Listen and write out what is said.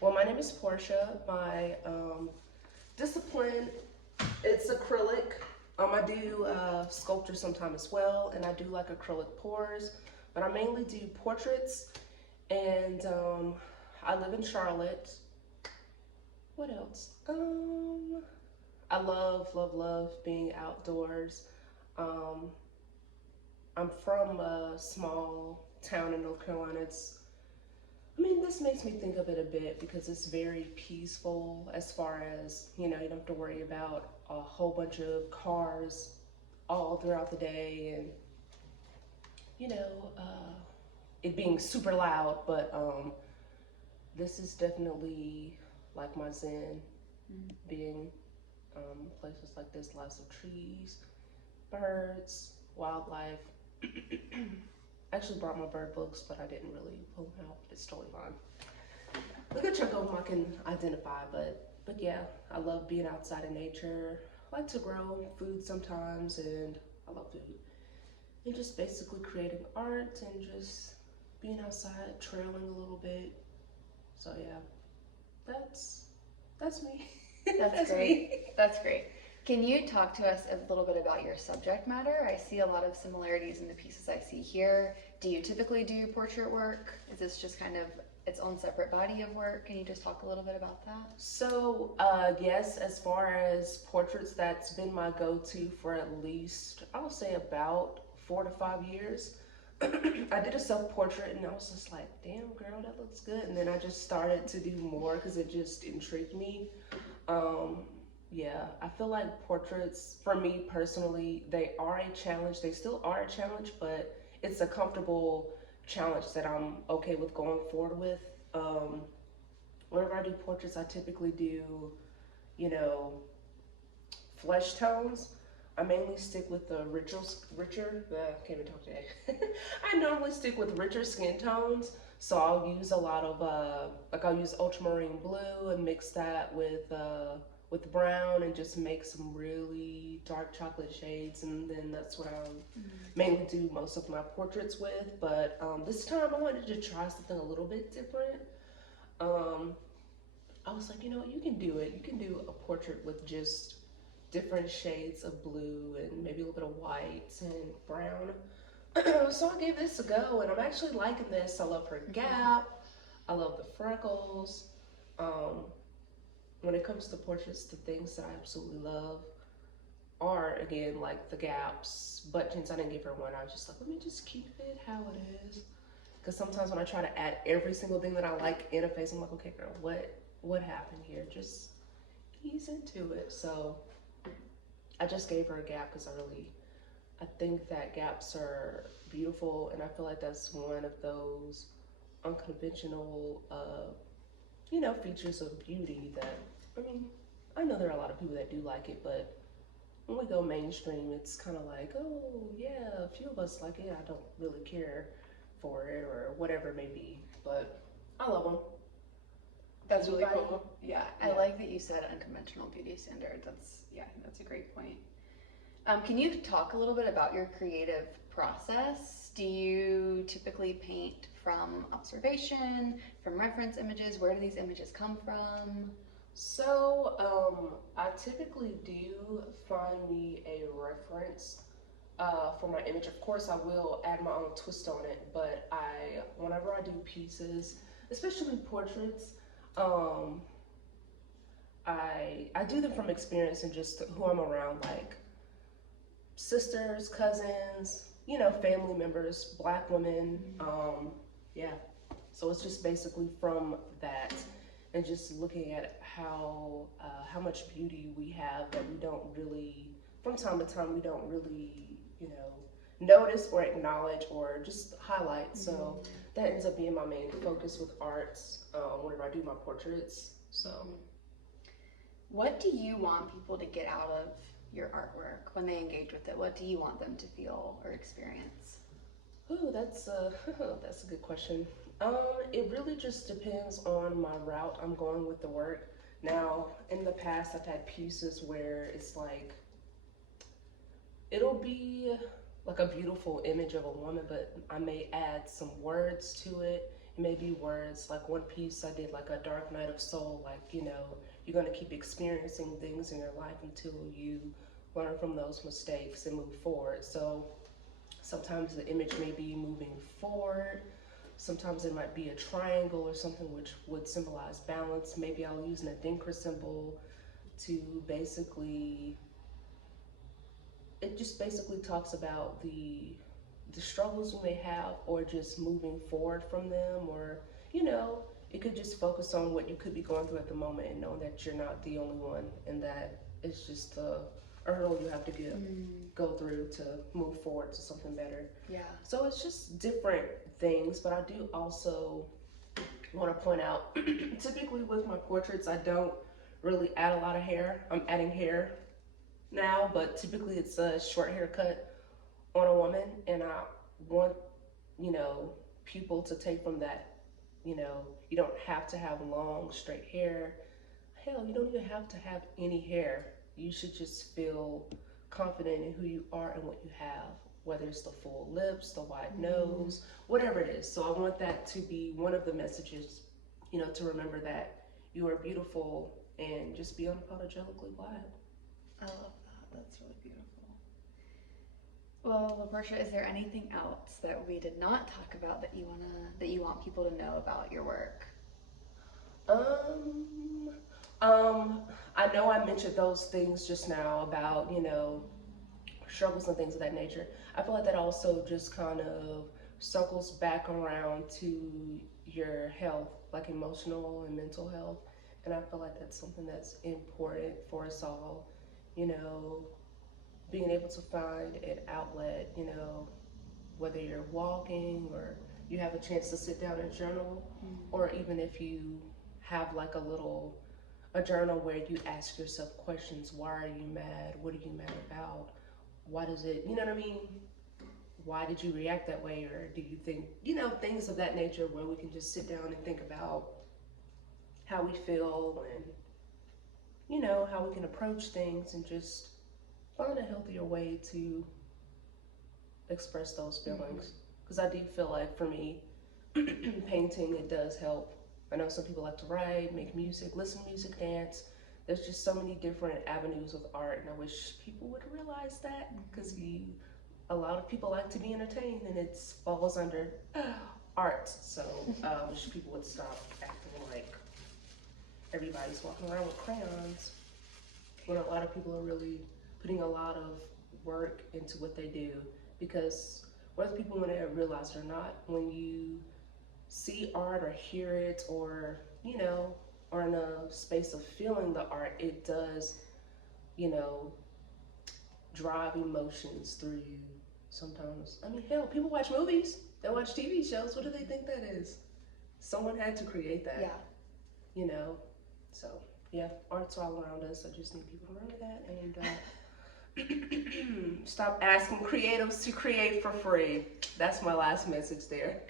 Well, my name is Portia. My discipline, it's acrylic. I do sculpture sometime as well, and I do like acrylic pours, but I mainly do portraits. And I live in Charlotte. What else? I love being outdoors. Um, I'm from a small town in North Carolina. This makes me think of it a bit because it's very peaceful as far as, you don't have to worry about a whole bunch of cars all throughout the day and, you know, uh, it being super loud. But this is definitely like my zen, Mm. being places like this, lots of trees, birds, wildlife. I actually brought my bird books, but I didn't really pull them out. It's totally fine. A good chunk of them I can identify, but yeah, I love being outside in nature. I like to grow food sometimes, and I love food. And just basically creating art and just being outside, trailing a little bit. So yeah, that's that's me. That's That's great. me. That's great. Can you talk to us a little bit about your subject matter? I see a lot of similarities in the pieces I see here. Do you typically do portrait work? Is this just kind of its own separate body of work? Can you just talk a little bit about that? So yes, as far as portraits, that's been my go-to for at least, I'll say about 4 to 5 years. I did a self-portrait and I was just like, damn girl, that looks good. And then I just started to do more because it just intrigued me. Um, yeah, I feel like portraits, for me personally, they are a challenge. They still are a challenge, but it's a comfortable challenge that I'm okay with going forward with. Um, Whenever I do portraits, I typically do, you know, flesh tones. I mainly stick with the can't even talk today. I normally stick with richer skin tones. So I'll use a lot of, I'll use ultramarine blue and mix that with brown and just make some really dark chocolate shades. And then that's what I mainly do most of my portraits with. But this time I wanted to try something a little bit different. Um, I was like, you can do it. You can do a portrait with just different shades of blue and maybe a little bit of white and brown. So I gave this a go, and I'm actually liking this. I love her gap. I love the freckles. Um, when it comes to portraits, the things that I absolutely love are, again, like the gaps. But since I didn't give her one, I was just like, let me just keep it how it is. Because sometimes when I try to add every single thing that I like in a face, I'm like, okay, girl, what happened here? Just ease into it. So I just gave her a gap because I think that gaps are beautiful, and I feel like that's one of those unconventional, features of beauty that, I mean, I know there are a lot of people that do like it, but when we go mainstream, it's kind of like, oh, yeah, a few of us like it. I don't really care for it or whatever it may be, but I love them. That's really Anybody? cool. Yeah, I Yeah. like that you said unconventional beauty standards. I think that's a great point. Can you talk a little bit about your creative process? Do you typically paint from observation, from reference images? Where do these images come from? So, I typically do find me a reference for my image. Of course, I will add my own twist on it, but whenever I do pieces, especially portraits, um, I do them from experience and just who I'm around, like sisters, cousins, family members, black women. Yeah. So it's just basically from that, and just looking at how much beauty we have that we don't really, from time to time, we don't really, notice or acknowledge or just highlight. So that ends up being my main focus with arts whenever I do my portraits. So. What do you want people to get out of your artwork when they engage with it? What do you want them to feel or experience? Ooh, that's a good question. It really just depends on my route I'm going with the work. Now, in the past, I've had pieces where it's like it'll be like a beautiful image of a woman, but I may add some words to it, maybe words like one piece I did like a dark night of soul, like, you know, you're going to keep experiencing things in your life until you learn from those mistakes and move forward. So sometimes the image may be moving forward, sometimes it might be a triangle or something which would symbolize balance. Maybe I'll use an adinkra symbol to basically, it just basically talks about the struggles you may have, or just moving forward from them, or, you know, it could just focus on what you could be going through at the moment and knowing that you're not the only one, and that it's just a hurdle you have to go through to move forward to something better. Yeah. So it's just different things, but I do also want to point out, typically with my portraits, I don't really add a lot of hair. I'm adding hair now, but typically it's a short haircut on a woman, and I want, you know, people to take from that, you know, you don't have to have long straight hair. Hell, you don't even have to have any hair. You should just feel confident in who you are and what you have, whether it's the full lips, the wide nose, whatever it is. So I want that to be one of the messages, you know, to remember that you are beautiful and just be unapologetically Black. I love that. That's really beautiful. Well, LaPortia, is there anything else that we did not talk about that you want people to know about your work? I know I mentioned those things just now about, you know, struggles and things of that nature. I feel like that also just kind of circles back around to your health, like emotional and mental health. And I feel like that's something that's important for us all, you know, being able to find an outlet, you know, whether you're walking or you have a chance to sit down and journal, or even if you have like a journal where you ask yourself questions. Why are you mad? What are you mad about? Why does it, you know what I mean? Why did you react that way? Or do you think, you know, things of that nature, where we can just sit down and think about how we feel, and, you know, how we can approach things and just find a healthier way to express those feelings. Because I do feel like for me, painting, it does help. I know some people like to write, make music, listen to music, dance. There's just so many different avenues of art, and I wish people would realize that, because a lot of people like to be entertained, and it falls under art. So I wish people would stop acting like everybody's walking around with crayons, when a lot of people are really putting a lot of work into what they do. Because whether people want to realize it or not, when you see art or hear it, or, you know, or in a space of feeling the art, it does, you know, drive emotions through you sometimes. I mean, hell, people watch movies, they watch TV shows. What do they think that is? Someone had to create that. Yeah. You know? So, yeah, art's all around us. I just need people to remember that, and stop asking creatives to create for free. That's my last message there.